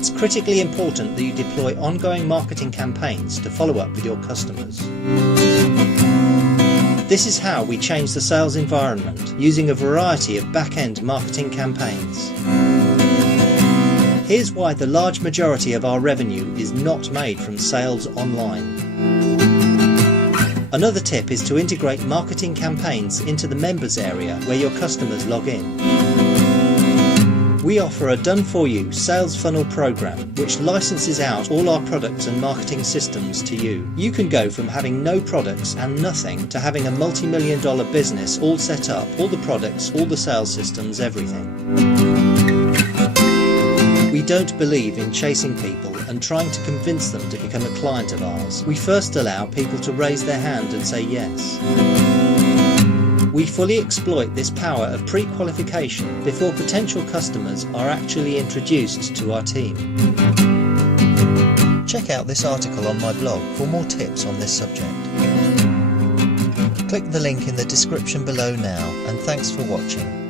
It's critically important that you deploy ongoing marketing campaigns to follow up with your customers. This is how we change the sales environment, using a variety of back-end marketing campaigns. Here's why the large majority of our revenue is not made from sales online. Another tip is to integrate marketing campaigns into the members area where your customers log in. We offer a done-for-you sales funnel program which licenses out all our products and marketing systems to you. You can go from having no products and nothing to having a multi-million-dollar business all set up, all the products, all the sales systems, everything. We don't believe in chasing people and trying to convince them to become a client of ours. We first allow people to raise their hand and say yes. We fully exploit this power of pre-qualification before potential customers are actually introduced to our team. Check out this article on my blog for more tips on this subject. Click the link in the description below now, and thanks for watching.